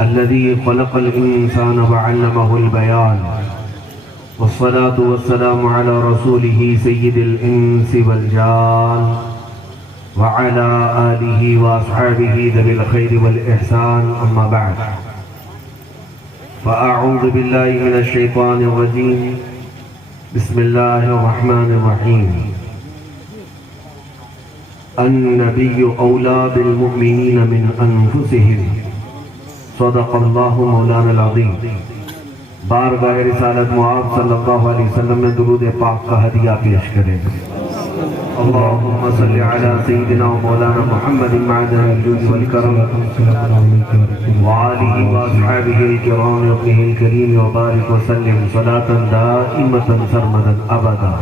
الذي خلق الإنسان وعلمه البيان والصلاة والسلام على رسوله سيد الإنس والجان وعلى آله وأصحابه ذوي الخير والإحسان أما بعد فأعوذ بالله من الشيطان الرجيم بسم الله الرحمن الرحيم النبي أولى بالمؤمنين من أنفسهم صدق الله مولانا العظيم. بارگاہ رسالت معاذ صلی اللہ علیہ وسلم میں درود پاک کا ہدیہ پیش کریں. اللہم صلی علی سیدنا و مولانا محمد معدن الجود والکرم وآلہ واصحابہ الکرام وابنہ الکریم وبارک وسلم صلاة دائمة سرمدا ابدا.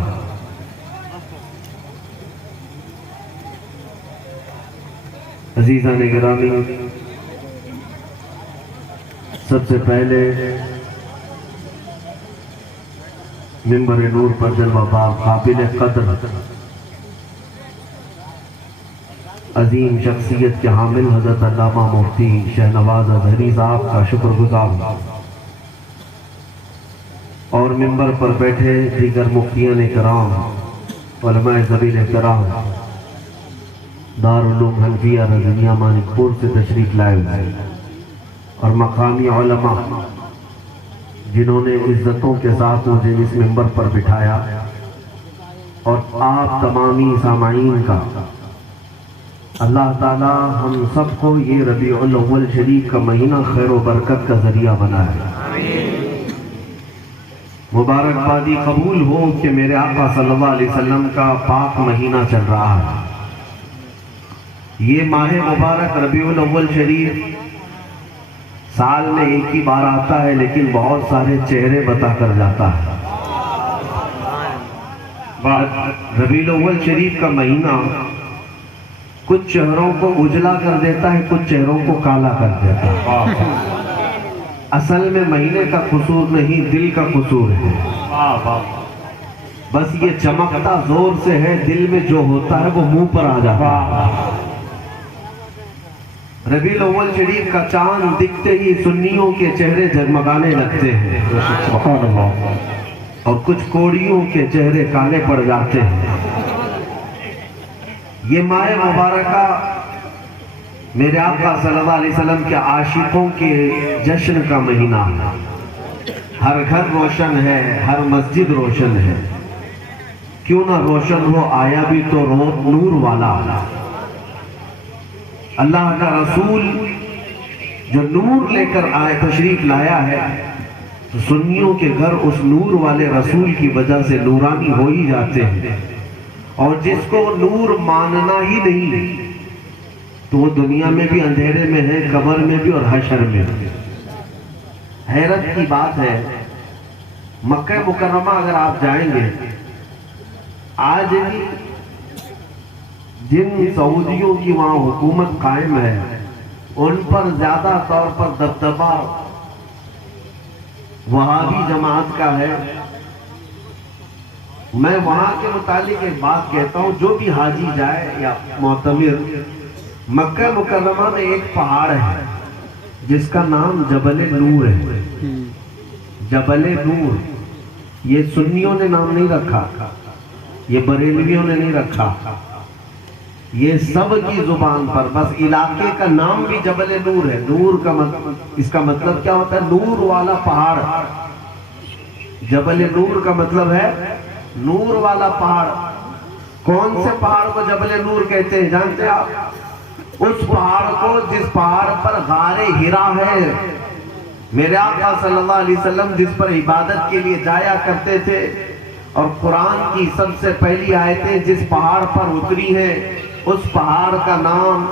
عزیزان گرامی، سب سے پہلے منبر نور پر جلوہ بار قابل قدر عظیم شخصیت کے حامل حضرت علامہ مفتی شہنواز اظہری صاحب کا شکر گزار ہوں، اور منبر پر بیٹھے دیگر مفتیان کرام، علماء ذویل احترام، دارالعلوم حنفیہ رضویہ مانک پور سے تشریف لائے ہوئے، اور مقامی علماء جنہوں نے عزتوں کے ساتھ مجھے اس منبر پر بٹھایا، اور آپ تمامی سامعین کا اللہ تعالی ہم سب کو یہ ربیع الاول شریف کا مہینہ خیر و برکت کا ذریعہ بنائے. مبارکبادی قبول ہو کہ میرے آقا صلی اللہ علیہ وسلم کا پاک مہینہ چل رہا ہے. یہ ماہ مبارک ربیع الاول شریف سال میں ایک ہی بار آتا ہے، لیکن بہت سارے چہرے بتا کر جاتا ہے. ربیع الاول شریف کا مہینہ کچھ چہروں کو اجلا کر دیتا ہے، کچھ چہروں کو کالا کر دیتا ہے. اصل میں مہینے کا قصور نہیں، دل کا قصور ہے. بس یہ چمکتا زور سے ہے، دل میں جو ہوتا ہے وہ منہ پر آ جاتا ہے. ربیع الاول شریف کا چاند دکھتے ہی سنیوں کے چہرے جگمگانے لگتے ہیں، اور کچھ کوڑیوں کے چہرے کالے پڑ جاتے ہیں. یہ ماہ مبارکہ میرے آقا صلی اللہ علیہ وسلم کے عاشقوں کے جشن کا مہینہ ہے. ہر گھر روشن ہے، ہر مسجد روشن ہے. کیوں نہ روشن ہو، آیا بھی تو نور والا. اللہ کا رسول جو نور لے کر تشریف لایا ہے، تو سنیوں کے گھر اس نور والے رسول کی وجہ سے نورانی ہو ہی جاتے ہیں. اور جس کو نور ماننا ہی نہیں تو وہ دنیا میں بھی اندھیرے میں ہے، قبر میں بھی اور حشر میں بھی. حیرت کی بات ہے، مکہ مکرمہ اگر آپ جائیں گے، آج جن سعودیوں کی وہاں حکومت قائم ہے، ان پر زیادہ طور پر دبدبہ وہابی جماعت کا ہے. میں وہاں کے متعلق ایک بات کہتا ہوں، جو بھی حاجی جائے یا معتمر، مکہ مکرمہ میں ایک پہاڑ ہے جس کا نام جبل نور ہے. جبل نور یہ سنیوں نے نام نہیں رکھا، یہ بریلویوں نے نہیں رکھا، یہ سب کی زبان پر بس علاقے کا نام بھی جبل نور ہے. نور کا اس کا مطلب کیا ہوتا ہے؟ نور والا پہاڑ. جبل نور کا مطلب ہے نور والا پہاڑ. کون سے پہاڑ کو جبل نور کہتے ہیں جانتے ہیں آپ؟ اس پہاڑ کو جس پہاڑ پر غار ہرا ہے. میرے آقا صلی اللہ علیہ وسلم جس پر عبادت کے لیے جایا کرتے تھے، اور قرآن کی سب سے پہلی آیتیں جس پہاڑ پر اتری ہیں، اس پہاڑ کا نام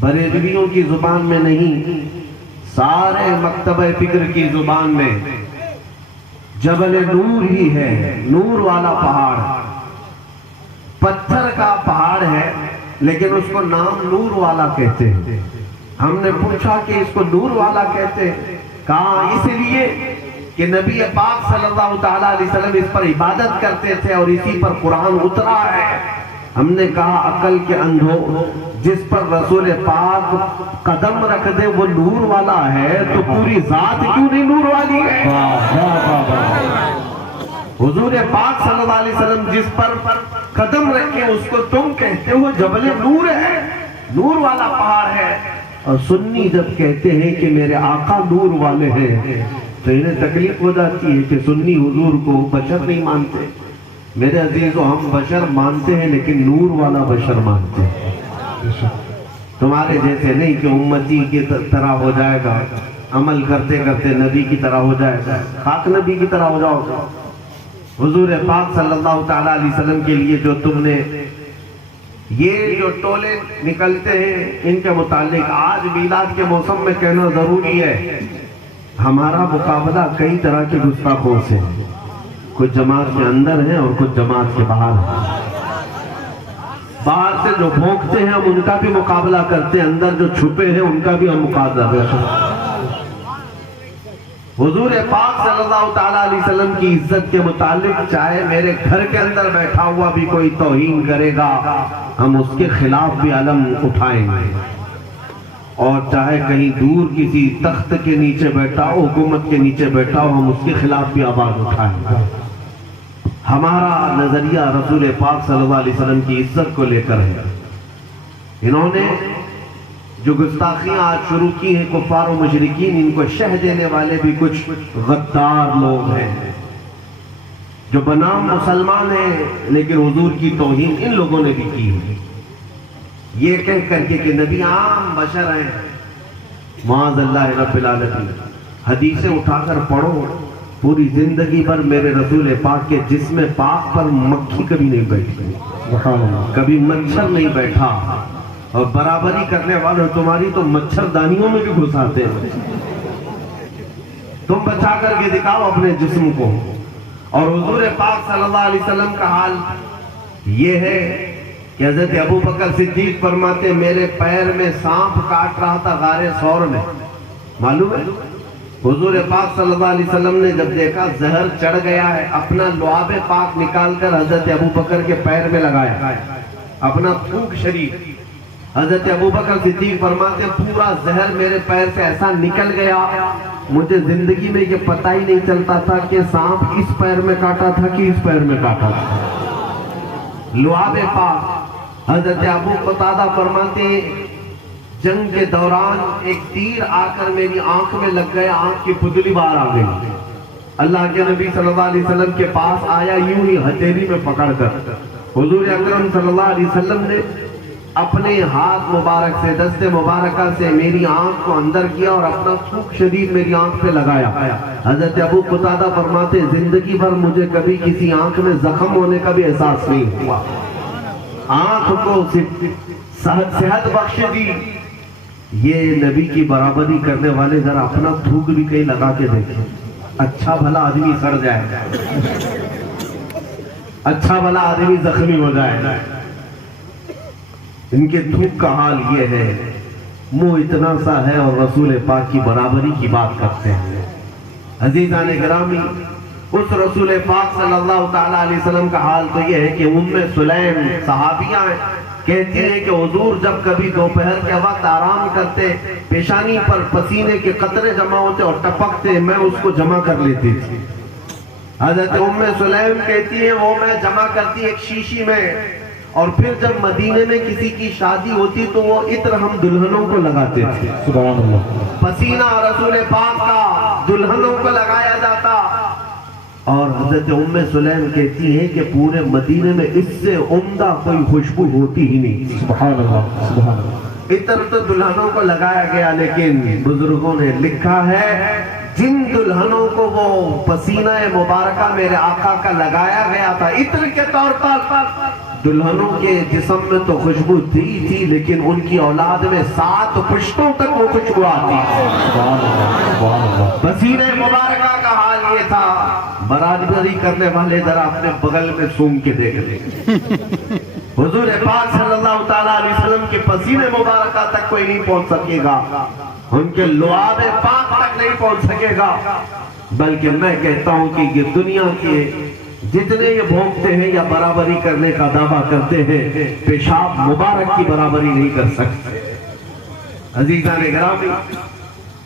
بریلویوں کی زبان میں نہیں، سارے مکتبہ فکر کی زبان میں جبل نور ہی ہے. نور والا پہاڑ پتھر کا پہاڑ ہے، لیکن اس کو نام نور والا کہتے ہیں. ہم نے پوچھا کہ اس کو نور والا کہتے ہیں، کہا اس لیے کہ نبی پاک صلی اللہ تعالیٰ علیہ وسلم اس پر عبادت کرتے تھے اور اسی پر قرآن اترا ہے. ہم نے کہا عقل کے اندھو، جس پر رسول پاک قدم رکھ دے وہ نور والا ہے تو پوری ذات کیوں نہیں نور والی ہے؟ حضور پاک صلی اللہ علیہ وسلم جس پر قدم رکھے اس کو تم کہتے ہو جبل نور ہے، نور والا پہاڑ ہے. اور سنی جب کہتے ہیں کہ میرے آقا نور والے ہیں تو انہیں تکلیف ہو جاتی ہے کہ سنی حضور کو بشر نہیں مانتے. میرے عزیزو ہم بشر مانتے ہیں لیکن نور والا بشر مانتے ہیں. تمہارے جیسے نہیں کہ امتی کی طرح ہو جائے گا، عمل کرتے کرتے نبی کی طرح ہو جائے گا، خاک نبی کی طرح ہو جاؤ گا. حضور پاک صلی اللہ تعالیٰ علیہ وسلم کے لیے جو تم نے یہ جو ٹولے نکلتے ہیں ان کے متعلق آج میلاد کے موسم میں کہنا ضروری ہے. ہمارا مقابلہ کئی طرح کے گستاخوں سے، کچھ جماعت کے اندر ہیں اور کچھ جماعت کے باہر ہیں. باہر سے جو بھونکتے ہیں ہم ان کا بھی مقابلہ کرتے ہیں، اندر جو چھپے ہیں ان کا بھی ہم مقابلہ کرتے ہیں. حضور پاک صلی اللہ تعالیٰ علیہ وسلم کی عزت کے متعلق چاہے میرے گھر کے اندر بیٹھا ہوا بھی کوئی توہین کرے گا ہم اس کے خلاف بھی علم اٹھائیں گے، اور چاہے کہیں دور کسی تخت کے نیچے بیٹھا ہو، حکومت کے نیچے بیٹھا ہو، ہم اس کے خلاف بھی آواز اٹھائیں گے. ہمارا نظریہ رسول پاک صلی اللہ علیہ وسلم کی عزت کو لے کر ہے. انہوں نے جو گستاخیاں آج شروع کی ہیں کفار و مشرکین، ان کو شہ دینے والے بھی کچھ غدار لوگ ہیں جو بنام مسلمان ہیں لیکن حضور کی توہین ان لوگوں نے بھی کی ہے، یہ کہہ کر کے کہ نبی عام بشر ہیں. معاذ اللہ رب العالمین. حدیثیں اٹھا کر پڑھو، پوری زندگی بھر میرے رسول پاک کے جسم پاک پر مکھی کبھی نہیں بیٹھی، کبھی مچھر نہیں بیٹھا. اور برابری کرنے والے تمہاری تو مچھر دانیوں میں بھی گھساتے ہیں. تم بچا کر کے دکھاؤ اپنے جسم کو. اور حضور پاک صلی اللہ علیہ وسلم کا حال یہ ہے کہ حضرت ابو بکر صدیق فرماتے میرے پیر میں سانپ کاٹ رہا تھا غار ثور میں. معلوم ہے حضور پاک صلی اللہ علیہ وسلم نے جب دیکھا زہر چڑھ گیا ہے، اپنا لعاب پاک نکال کر حضرت ابو بکر کے پیر میں لگایا، اپنا تھوک شریف. حضرت ابو بکر صدیق فرماتے پورا زہر میرے پیر سے ایسا نکل گیا مجھے زندگی میں یہ پتہ ہی نہیں چلتا تھا کہ سانپ اس پیر میں کاٹا تھا کہ اس پیر میں کاٹا تھا. لعاب پاک. حضرت ابو قتادہ فرماتے جنگ کے دوران ایک تیر آ کر میری آنکھ میں لگ گیا، آنکھ کی پتلی باہر آ گئی. اللہ کے نبی صلی اللہ علیہ وسلم کے پاس آیا یوں ہی ہتھیلی میں پکڑ کر. حضور اکرم صلی اللہ علیہ وسلم نے اپنے ہاتھ مبارک سے دست مبارکہ سے میری آنکھ کو اندر کیا اور اپنا تھوک شدید میری آنکھ پہ لگایا. حضرت ابو قتادہ فرماتے زندگی بھر مجھے کبھی کسی آنکھ میں زخم ہونے کا بھی احساس نہیں ہوا. آنکھ کو صحت بخش دی. یہ نبی کی برابری کرنے والے ذرا اپنا تھوک بھی کہیں لگا کے دیکھیں، اچھا بھلا آدمی سڑ جائے، اچھا بھلا آدمی زخمی ہو جائے. ان کے تھوک کا حال یہ ہے، منہ اتنا سا ہے اور رسول پاک کی برابری کی بات کرتے ہیں. عزیزان گرامی، اس رسول پاک صلی اللہ تعالیٰ علیہ وسلم کا حال تو یہ ہے کہ ام سلیم صحابیاں کہتی ہیں کہ حضور جب کبھی دوپہر کے وقت آرام کرتے پیشانی پر پسینے کے قطرے جمع ہوتے اور ٹپکتے، میں اس کو جمع کر لیتی تھی. حضرت ام سلیم کہتی ہیں وہ میں جمع کرتی ایک شیشی میں، اور پھر جب مدینے میں کسی کی شادی ہوتی تو وہ عطر ہم دلہنوں کو لگاتے تھے. سبحان اللہ. پسینہ رسول پاک کا دلہنوں کو لگایا جاتا. اور حضرت ام سلیم کہتی ہے کہ پورے مدینے میں اس سے عمدہ کوئی خوشبو ہوتی ہی نہیں. سبحان اللہ سبحان اللہ. عطر تو دلہنوں کو لگایا گیا، لیکن بزرگوں نے لکھا ہے جن دلہنوں کو وہ پسینہ مبارکہ میرے آقا کا لگایا گیا تھا عطر کے طور پر، دلہنوں کے جسم میں تو خوشبو تھی لیکن ان کی اولاد میں 7 پشتوں تک وہ خوشبو آتی. پسینہ مبارکہ کا حال یہ تھا. برابری کرنے والے ذرا اپنے بغل میں سونگ کے دیکھ لیں. حضور پاک صلی اللہ تعالیٰ علیہ وسلم کے پسینے مبارکہ تک کوئی نہیں پہنچ سکے گا، ان کے لعاب پاک تک نہیں پہنچ سکے گا. بلکہ میں کہتا ہوں کہ یہ دنیا کے جتنے یہ بھونکتے ہیں یا برابری کرنے کا دعویٰ کرتے ہیں، پیشاب مبارک کی برابری نہیں کر سکتے۔ عزیزان گرامی،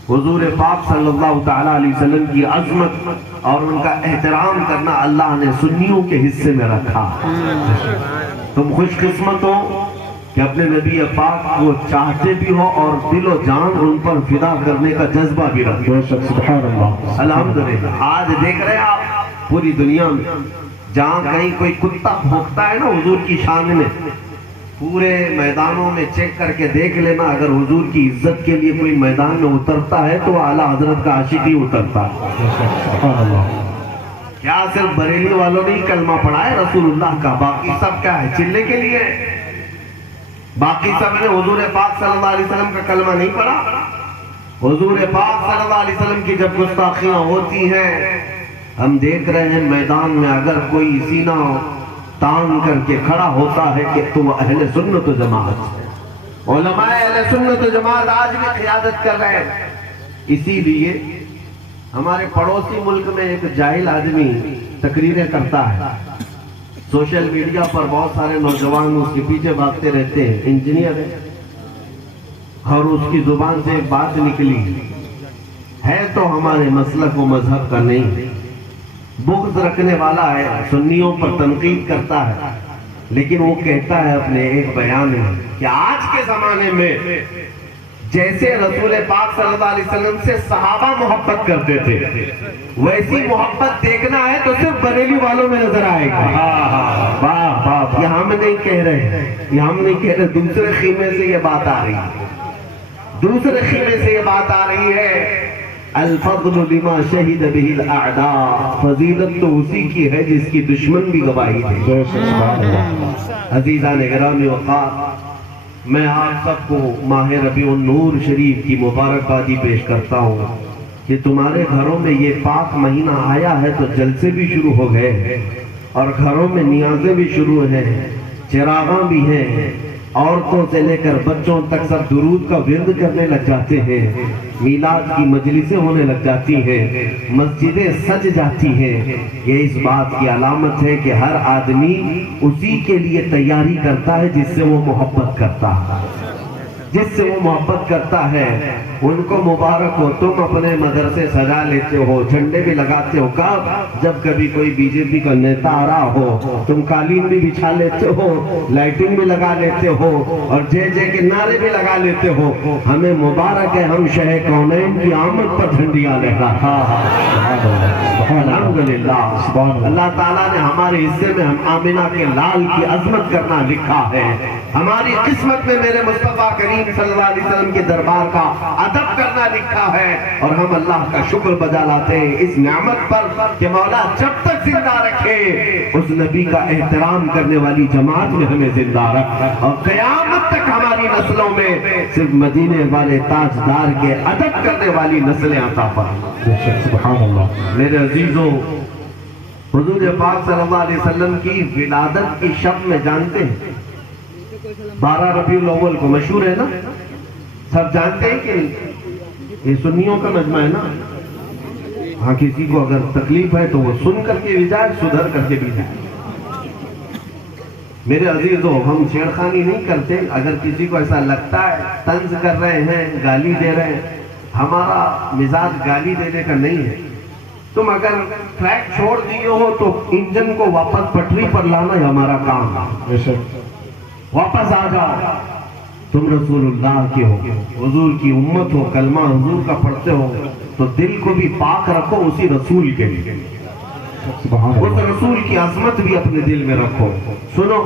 حضور پاک صلی اللہ تعالیٰ علیہ وسلم کی عظمت اور ان کا احترام کرنا اللہ نے سنیوں کے حصے میں رکھا۔ تم خوش قسمت ہو کہ اپنے نبی پاک کو چاہتے بھی ہو اور دل و جان ان پر فدا کرنے کا جذبہ بھی رکھتے ہو۔ سبحان اللہ، الحمدللہ۔ آج دیکھ رہے ہیں آپ پوری دنیا میں جہاں کہیں کوئی کتا بھونکتا ہے نا حضور کی شان میں، پورے میدانوں میں چیک کر کے دیکھ لینا، اگر حضور کی عزت کے لیے کوئی میدان میں اترتا ہے تو اعلیٰ حضرت کا عاشق ہی اترتا ہے۔ سبحان اللہ۔ کیا صرف بریلی والوں نے ہی کلمہ پڑھا ہے رسول اللہ کا؟ باقی سب کیا ہے؟ چلنے کے لیے؟ باقی سب نے حضور پاک صلی اللہ علیہ وسلم کا کلمہ نہیں پڑھا؟ حضور پاک صلی اللہ علیہ وسلم کی جب گستاخیاں ہوتی ہیں، ہم دیکھ رہے ہیں میدان میں اگر کوئی سینہ تان کر کے کھڑا ہوتا ہے کہ تو وہ اہل سنت و جماعت ہے۔ علماء اہل سنت و جماعت آج بھی قیادت کر رہے ہیں۔ اسی لیے ہمارے پڑوسی ملک میں ایک جاہل آدمی تقریریں کرتا ہے، سوشل میڈیا پر بہت سارے نوجوان اس کے پیچھے بھاگتے رہتے ہیں، انجینئر ہے، اور اس کی زبان سے ایک بات نکلی ہے تو ہمارے مسلک و مذہب کا نہیں، بغض رکھنے والا ہے، سنیوں پر تنقید کرتا ہے، لیکن وہ کہتا ہے اپنے ایک بیان میں کہ آج کے زمانے میں جیسے رسول پاک صلی اللہ علیہ وسلم سے صحابہ محبت کرتے تھے، ویسی محبت دیکھنا ہے تو صرف بریلی والوں میں نظر آئے گا۔ یہ ہم نہیں کہہ رہے، دوسرے خیمے سے یہ بات آ رہی ہے، دوسرے خیمے سے یہ بات آ رہی ہے۔ الفضل لما شہد به الاعداء، فضیلت تو اسی کی ہے جس کی دشمن بھی گواہی دے۔ عزیزان گرامی وقار، میں آپ سب کو ماہ ربیع النور شریف کی مبارکبادی پیش کرتا ہوں کہ تمہارے گھروں میں یہ پاک مہینہ آیا ہے تو جلسے بھی شروع ہو گئے ہیں، اور گھروں میں نیازیں بھی شروع ہیں، چراغاں بھی ہیں، عورتوں سے لے کر بچوں تک سب درود کا ورد کرنے لگ جاتے ہیں، میلاد کی مجلسیں ہونے لگ جاتی ہیں، مسجدیں سج جاتی ہیں۔ یہ اس بات کی علامت ہے کہ ہر آدمی اسی کے لیے تیاری کرتا ہے جس سے وہ محبت کرتا ہے، جس سے وہ محبت کرتا ہے۔ ان کو مبارک ہو، تم اپنے مدرسے سجا لیتے ہو، جھنڈے بھی لگاتے ہو، کب جب کبھی کوئی بی جے پی کا نیتا آ رہا ہو تم قالین بھی بچھا لیتے ہو، لائٹنگ بھی لگا لیتے ہو، اور جے جے کے نعرے بھی لگا لیتے ہو۔ ہمیں مبارک ہے، ہم شہ کونین کی آمد پر جھنڈیاں لہراتے ہیں۔ الحمدللہ، اللہ تعالیٰ نے ہمارے حصے میں ہم آمنہ کے لال کی عظمت کرنا لکھا ہے، ہماری قسمت میں میرے مصطفیٰ کریم صلی اللہ علیہ وسلم کے دربار کا ادب کرنا لکھا ہے، اور ہم اللہ کا شکر بجا لاتے ہیں اس نعمت پر کہ مولا جب تک زندہ رکھے اس نبی کا احترام کرنے والی جماعت میں ہمیں زندہ رکھ، اور قیامت تک ہماری نسلوں میں صرف مدینے والے تاجدار کے ادب کرنے والی نسلیں عطا فرما۔ سبحان اللہ۔ میرے عزیزوں، حضور پاک صلی اللہ علیہ وسلم کی ولادت کی شب میں جانتے ہیں 12 ربیع الاول کو، مشہور ہے نا، سب جانتے ہیں کہ یہ سنیوں کا مجمع ہے نا۔ ہاں، کسی کو اگر تکلیف ہے تو وہ سن کر کے بھی جائے، سدھر کر کے بھی جائے۔ میرے عزیزوں، ہم چھیڑخانی نہیں کرتے، اگر کسی کو ایسا لگتا ہے طنز کر رہے ہیں، گالی دے رہے ہیں، ہمارا مزاج گالی دینے کا نہیں ہے۔ تم اگر ٹریک چھوڑ دیے ہو تو انجن کو واپس پٹری پر لانا ہی ہمارا کام ہے۔ واپس آ جاؤ، تم رسول اللہ کے ہو، حضور کی امت ہو، کلمہ حضور کا پڑھتے ہو تو دل کو بھی پاک رکھو اسی رسول کے لیے، اس رسول کی عظمت بھی اپنے دل میں رکھو۔ سنو،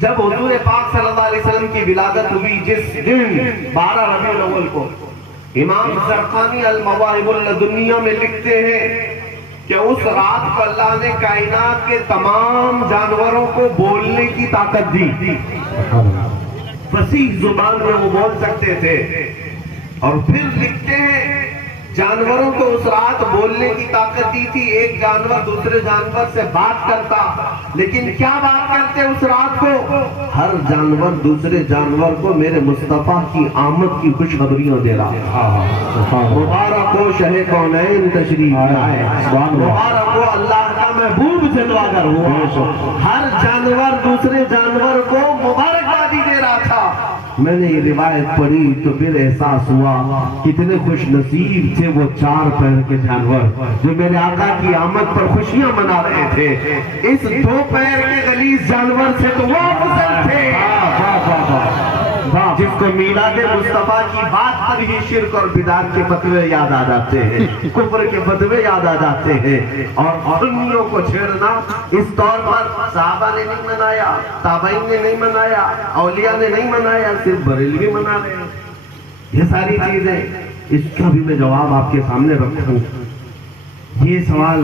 جب حضور پاک صلی اللہ علیہ وسلم کی ولادت ہوئی جس دن 12 ربیع الاول کو، امام زرقانی المواہب اللدنیہ میں لکھتے ہیں کہ اس رات کو اللہ نے کائنات کے تمام جانوروں کو بولنے کی طاقت دی، فصیح زبان میں وہ بول سکتے تھے۔ اور پھر لکھتے ہیں جانوروں کو اس رات بولنے کی طاقت دی تھی، ایک جانور دوسرے جانور سے بات کرتا، لیکن کیا بات کرتے اس رات کو؟ ہر جانور دوسرے جانور کو میرے مصطفیٰ کی آمد کی خوشخبریاں دے رہا۔ مبارک ہو شہ کونین تشریف لائے، مبارک ہو اللہ کا محبوب جلوگر ہوا، ہر جانور دوسرے جانور کو مبارکبادی دے رہا تھا۔ میں نے یہ روایت پڑھی تو پھر احساس ہوا کتنے خوش نصیب تھے وہ 4 پیر کے جانور جو میرے آقا کی آمد پر خوشیاں منا رہے تھے۔ اس 2 پیر کے غلیظ جانور سے تو وہ افضل تھے جس کو میلاد مصطفیٰ کی بات پر ہی شرک اور بدعت کے فتوے یاد آ جاتے ہیں، کفر کے فتوے یاد آ جاتے ہیں۔ اور سنیوں کو چھیڑنا اس طور پر صحابہ نے نہیں منایا، تابعین نے نہیں منایا، اولیاء نے نہیں منایا، صرف بریلوی منا رہے ہیں۔ یہ ساری چیزیں، اس کا بھی میں جواب آپ کے سامنے رکھوں۔ یہ سوال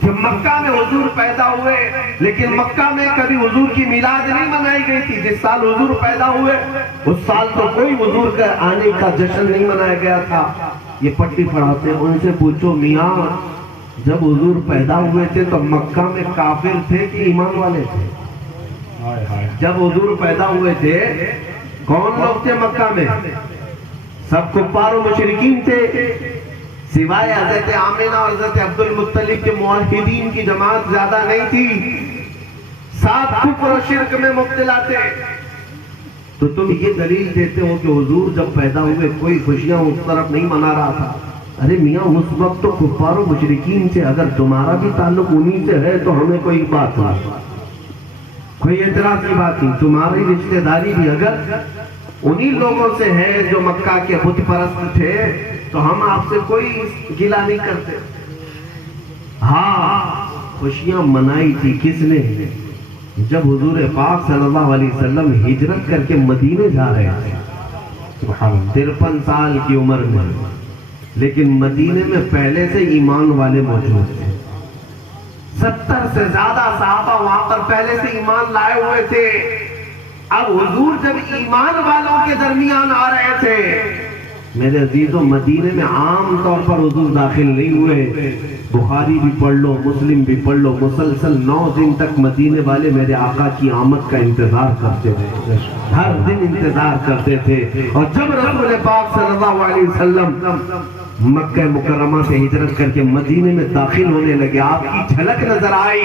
کہ مکہ میں حضور پیدا ہوئے لیکن مکہ میں کبھی حضور کی میلاد نہیں منائی گئی تھی۔ جس سال حضور پیدا ہوئے اس سال تو کوئی حضور کے آنے کا جشن نہیں منایا گیا تھا۔ یہ پٹی پڑھاتے ان سے پوچھو میاں جب حضور پیدا ہوئے تھے تو مکہ میں کافر تھے کہ ایمان والے تھے؟ جب حضور پیدا ہوئے تھے کون لوگ تھے مکہ میں؟ سب کفار و مشرکین تھے، سوائے حضرت آمنہ اور حضرت عبد المطلب کے موحدین کی جماعت زیادہ نہیں تھی، ساتھ کفر و شرک میں مبتلا تھے۔ تو تم یہ دلیل دیتے ہو کہ حضور جب پیدا ہوئے کوئی خوشیاں اس طرف نہیں منا رہا تھا۔ ارے میاں اس وقت تو کفار و مشرکین سے، اگر تمہارا بھی تعلق انہی سے ہے تو ہمیں کوئی بات نہیں، کوئی اعتراض کی بات نہیں۔ تمہاری رشتہ داری بھی اگر انہی لوگوں سے ہے جو مکہ کے بت پرست تھے تو ہم آپ سے کوئی گلہ نہیں کرتے۔ ہاں خوشیاں منائی تھی کس نے؟ جب حضور پاک صلی اللہ علیہ وسلم ہجرت کر کے مدینے جا رہے تھے 53 سال کی عمر میں، لیکن مدینے میں پہلے سے ایمان والے موجود تھے۔ 70 سے زیادہ صحابہ وہاں پر پہلے سے ایمان لائے ہوئے تھے۔ اب حضور جب ایمان والوں کے درمیان آ رہے تھے، میرے عزیزوں مدینے میں عام طور پر حضور داخل نہیں ہوئے۔ بخاری بھی پڑھ لو، مسلم بھی پڑھ لو، مسلسل 9 دن تک مدینے والے میرے آقا کی آمد کا انتظار کرتے تھے، ہر دن انتظار کرتے تھے۔ اور جب رسول پاک صلی اللہ علیہ وسلم مکہ مکرمہ سے ہجرت کر کے مدینے میں داخل ہونے لگے، آپ کی جھلک نظر آئی،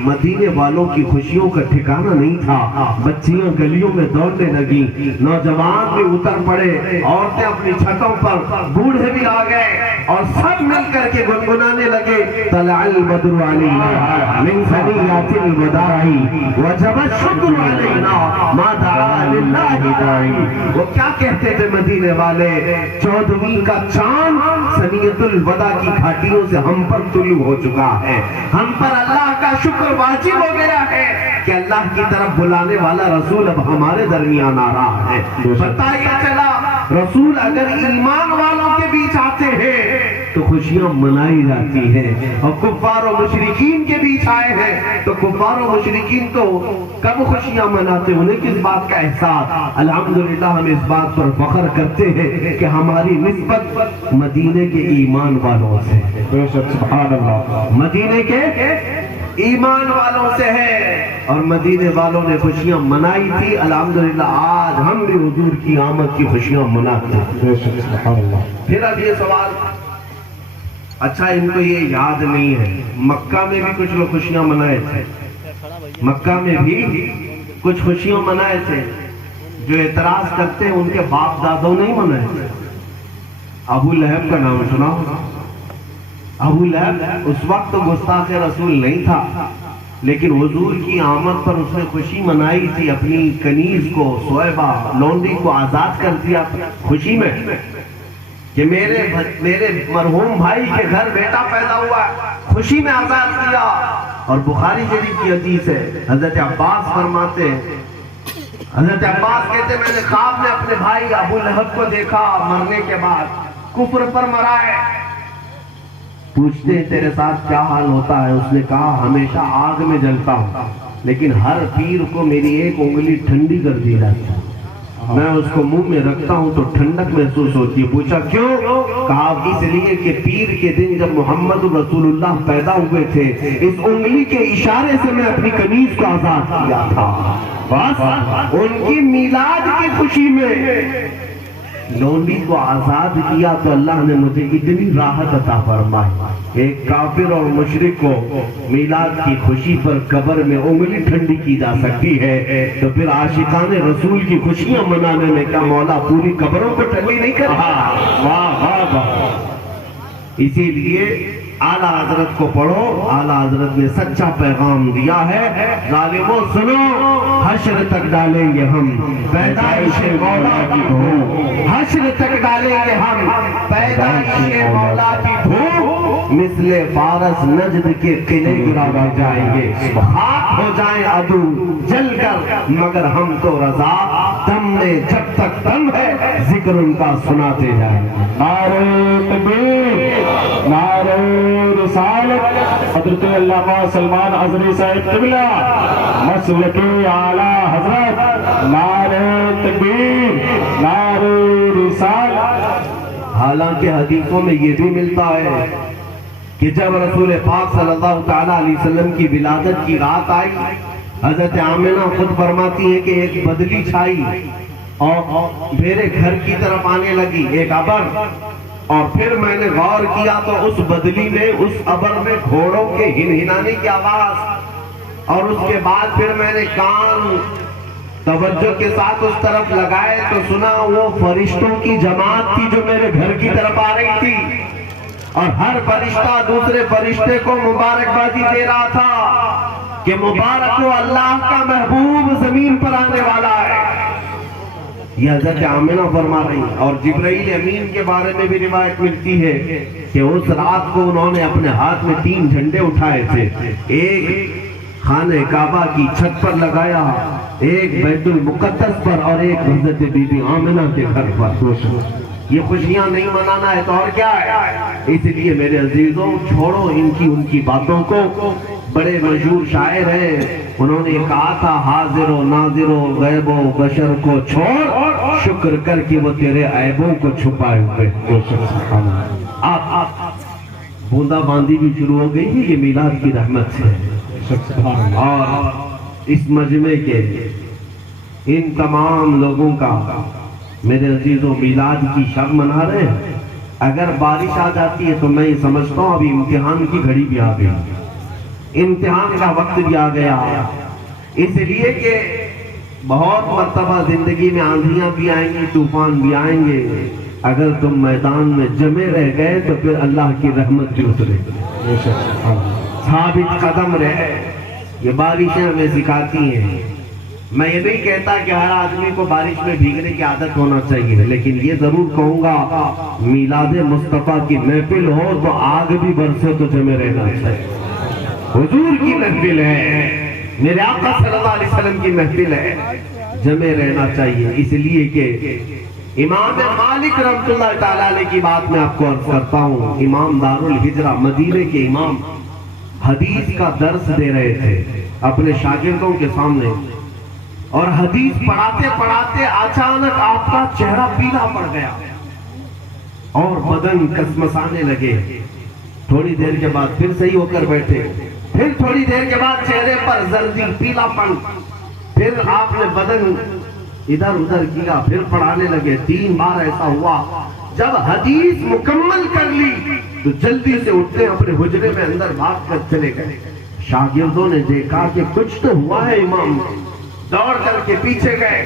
مدینے والوں کی خوشیوں کا ٹھکانہ نہیں تھا۔ بچیاں گلیوں میں دوڑنے لگی، نوجوان بھی اتر پڑے، عورتیں اپنی چھتوں پر، بوڑھے بھی آ گئے اور سب مل کر کے گنگنانے لگے، طلع البدر علینا من ثنیات الوداع وجب الشکر علینا ما دعا للہ داعی۔ وہ کیا کہتے تھے مدینے والے؟ 14ویں کا چاند ثنیۃ الوداع کی گھاٹیوں سے ہم پر طلوع ہو چکا ہے، ہم پر اللہ کا شکر واجب ہو گیا ہے کہ اللہ کی طرف بلانے والا رسول اب ہمارے درمیان آ رہا ہے۔ پتہ یہ چلا رسول اگر ایمان والوں کے بیچ آتے ہیں تو خوشیاں منائی جاتی ہیں، اور کفار و مشرکین کے بیچ آئے ہیں تو کفار و مشرکین تو کب خوشیاں مناتے، انہیں کس بات کا احساس؟ الحمدللہ ہم اس بات پر فخر کرتے ہیں کہ ہماری نسبت مدینے کے ایمان والوں سے ہے، سبحان اللہ، مدینے کے ایمان والوں سے ہے، اور مدینے والوں نے خوشیاں منائی تھی۔ الحمدللہ آج ہم بھی حضور کی آمد کی خوشیاں مناتے ہیں، سبحان اللہ۔ پھر اب یہ سوال، اچھا ان کو یہ یاد نہیں ہے مکہ میں بھی کچھ لوگ خوشیاں منائے تھے، مکہ میں بھی کچھ خوشیاں منائے تھے، جو اعتراض کرتے ہیں ان کے باپ دادوں نہیں منائے تھے۔ ابو لہب کا نام سنا ہوگا، ابو لہب اس وقت گستاخ رسول نہیں تھا، لیکن حضور کی آمد پر اس نے خوشی منائی تھی، اپنی کنیز کو، صہیبہ لونڈی کو آزاد کر دیا خوشی میں کہ میرے مرحوم بھائی کے گھر بیٹا پیدا ہوا، خوشی میں آزاد کیا۔ اور بخاری شریف کی حدیث ہے، حضرت عباس فرماتے ہیں، حضرت عباس کہتے میں نے خواب میں اپنے بھائی ابو لہب کو دیکھا مرنے کے بعد، کفر پر مرا ہے۔ پوچھتے ہیں تیرے ساتھ کیا حال ہوتا ہے؟ اس نے کہا ہمیشہ آگ میں جلتا ہوں، لیکن ہر پیر کو میری ایک انگلی ٹھنڈی کر دی جاتی ہے، میں اس کو منہ میں رکھتا ہوں تو ٹھنڈک محسوس ہوتی ہے۔ پوچھا کیوں؟ کہا اس لیے کہ پیر کے دن جب محمد رسول اللہ پیدا ہوئے تھے، اس انگلی کے اشارے سے میں اپنی کنیز کو آزاد کیا تھا۔ بس ان کی میلاد کی خوشی میں لونڈی کو آزاد کیا تو اللہ نے مجھے اتنی راحت عطا فرمائی۔ ایک کافر اور مشرک کو میلاد کی خوشی پر قبر میں انگلی ٹھنڈی کی جا سکتی ہے، تو پھر عاشقان رسول کی خوشیاں منانے میں کیا مولا پوری قبروں کو ٹھنڈی نہیں کر رہا؟ واہ واہ واہ۔ اسی لیے اعلیٰ حضرت کو پڑھو، اعلیٰ حضرت نے سچا پیغام دیا ہے، ظالموں سنو، حشر تک ڈالیں گے ہم پیدائش مولا کی دھوم، حشر تک ڈالیں گے ہم پیدائش مولا کی دھوم، مثل فارس نجد کے قلعے گرا جائیں گے، خاک ہو جائیں عدو جل کر، مگر ہم تو رضا دم میں جب تک دم ہے ذکر ان کا سناتے جائیں گے۔ نعرہ تکبیر، نعرہ رسالت، حضرت علامہ سلمان عزری صاحب قبلہ مسلک اعلیٰ حضرت، نعرہ تکبیر، نعرہ رسالت۔ حالانکہ حدیثوں میں یہ بھی ملتا ہے کہ جب رسول پاک صلی اللہ تعالیٰ علیہ وسلم کی ولادت کی رات آئی، حضرت آمنہ خود فرماتی ہے کہ ایک بدلی چھائی اور میرے گھر کی طرف آنے لگی ایک ابر، اور پھر میں نے غور کیا تو اس بدلی میں، اس ابر میں گھوڑوں کے ہنہنانے کی آواز، اور اس کے بعد پھر میں نے کان توجہ کے ساتھ اس طرف لگائے تو سنا وہ فرشتوں کی جماعت تھی جو میرے گھر کی طرف آ رہی تھی، اور ہر فرشتہ دوسرے فرشتے کو مبارکبادی دے رہا تھا کہ مبارک ہو اللہ کا محبوب زمین پر آنے والا ہے۔ یہ حضرت آمنہ فرما رہی، اور جبرائیل امین کے بارے میں بھی روایت ملتی ہے کہ اس رات کو انہوں نے اپنے ہاتھ میں 3 جھنڈے اٹھائے تھے، ایک خانہ کعبہ کی چھت پر لگایا، ایک بیت المقدس پر، اور ایک حضرت بی بی آمنہ کے گھر پر۔ یہ خوشیاں نہیں منانا ہے تو اور کیا ہے؟ اس لیے میرے عزیزوں چھوڑو ان کی باتوں کو۔ بڑے مشہور شاعر ہیں، انہوں نے کہا تھا حاضر و ناظر و غیب و بشر کو چھوڑ، شکر کر کے وہ تیرے عیبوں کو چھپائے ہوئے۔ آپ بوندا باندی بھی شروع ہو گئی ہے، یہ میلاد کی رحمت سے، اور اس مجمع کے ان تمام لوگوں کا میرے عزیزوں میلاد کی شب منا رہے ہیں۔ اگر بارش آ جاتی ہے تو میں یہ سمجھتا ہوں ابھی امتحان کی گھڑی بھی آ گئی، امتحان کا وقت بھی آ گیا، اس لیے کہ بہت مرتبہ زندگی میں آندھیاں بھی آئیں گی، طوفان بھی آئیں گے، اگر تم میدان میں جمے رہ گئے تو پھر اللہ کی رحمت بھی اترے گی۔ ثابت قدم رہے، یہ بارشیں ہمیں سکھاتی ہیں۔ میں یہ نہیں کہتا کہ ہر آدمی کو بارش میں بھیگنے کی عادت ہونا چاہیے، لیکن یہ ضرور کہوں گا میلاد مصطفیٰ کی محفل ہو تو آگ بھی برسے تو جمے رہنا چاہیے۔ حضور کی محفل ہے، میرے آقا صلی اللہ علیہ وسلم کی محفل ہے، جمے رہنا چاہیے، اس لیے کہ امام مالک رحمۃ اللہ تعالیٰ علیہ کی بات میں آپ کو عرض کرتا ہوں۔ امام دارالہجرہ مدینے کے امام حدیث کا درس دے رہے تھے اپنے شاگردوں کے سامنے، اور حدیث پڑھاتے پڑھاتے اچانک آپ کا چہرہ پیلا پڑ گیا اور بدن کسمسانے لگے۔ تھوڑی دیر کے بعد پھر صحیح ہو کر بیٹھے، پھر تھوڑی دیر کے بعد چہرے پر زردی پیلا پن، پھر آپ نے بدن ادھر ادھر کیا، پھر پڑھانے لگے۔ 3 بار ایسا ہوا۔ جب حدیث مکمل کر لی تو جلدی سے اٹھتے اپنے حجرے میں اندر بھاگ کر چلے گئے۔ شاگردوں نے دیکھا کہ کچھ تو ہوا ہے، امام دوڑ کر کے پیچھے گئے۔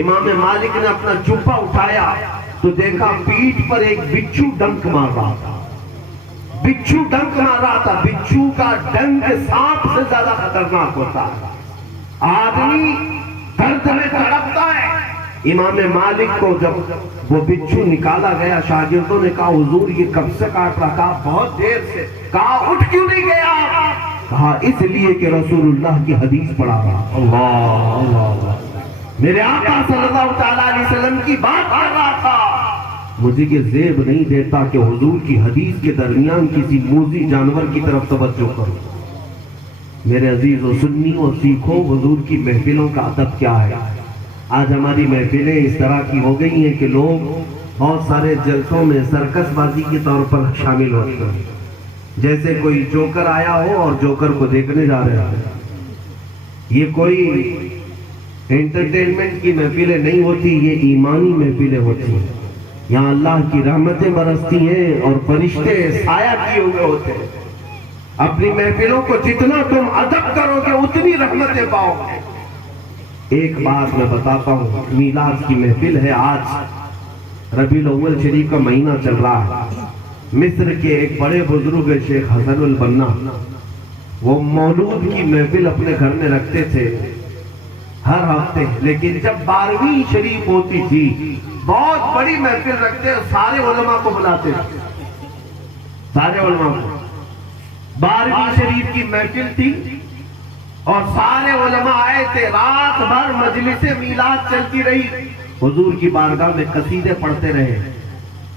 امام مالک نے اپنا جبہ اٹھایا تو دیکھا پیٹھ پر ایک بچھو ڈنک مار رہا تھا، بچھو ڈنک مار رہا تھا۔ بچھو کا ڈنک سانپ سے زیادہ خطرناک ہوتا ہے، آدمی درد میں تڑپتا ہے۔ امام مالک کو جب وہ بچھو نکالا گیا، شاگردوں نے کہا حضور یہ کب سے کاٹ رہا؟ کہا بہت دیر سے۔ کہا اٹھ کیوں نہیں گیا؟ کہا اس لیے کہ رسول اللہ کی حدیث پڑھا رہا۔ اللہ اللہ، میرے آقا صلی اللہ تعالیٰ علیہ وسلم کی بات کر رہا تھا۔ مجھے یہ زیب نہیں دیتا کہ حضور کی حدیث کے درمیان کسی موذی جانور کی طرف توجہ کرو۔ میرے عزیزو سنیو سیکھو حضور کی محفلوں کا ادب کیا ہے۔ آج ہماری محفلیں اس طرح کی ہو گئی ہیں کہ لوگ بہت سارے جلسوں میں سرکس بازی کے طور پر شامل ہوتے ہیں، جیسے کوئی جوکر آیا ہو اور جوکر کو دیکھنے جا رہے ہیں۔ یہ کوئی انٹرٹینمنٹ کی محفلیں نہیں ہوتی، یہ ایمانی محفلیں ہوتی ہیں۔ یہاں اللہ کی رحمتیں برستی ہیں اور فرشتے سایہ کیے ہوئے ہوتے ہیں. اپنی محفلوں کو جتنا تم ادب کرو گے اتنی رحمتیں پاؤ گے. ایک بات میں بتاتا ہوں، میلاد کی محفل ہے، آج ربیع الاول شریف کا مہینہ چل رہا ہے. مصر کے ایک بڑے بزرگ شیخ حسن البنا، وہ مولود کی محفل اپنے گھر میں رکھتے تھے ہر ہفتے، لیکن جب 12ویں شریف ہوتی تھی بہت بڑی محفل رکھتے، سارے علماء کو بلاتے تھے. سارے علماء کو 12ویں شریف کی محفل تھی اور سارے علماء آئے تھے. رات بھر مجلس میلاد چلتی رہی، حضور کی بارگاہ میں قصیدے پڑھتے رہے.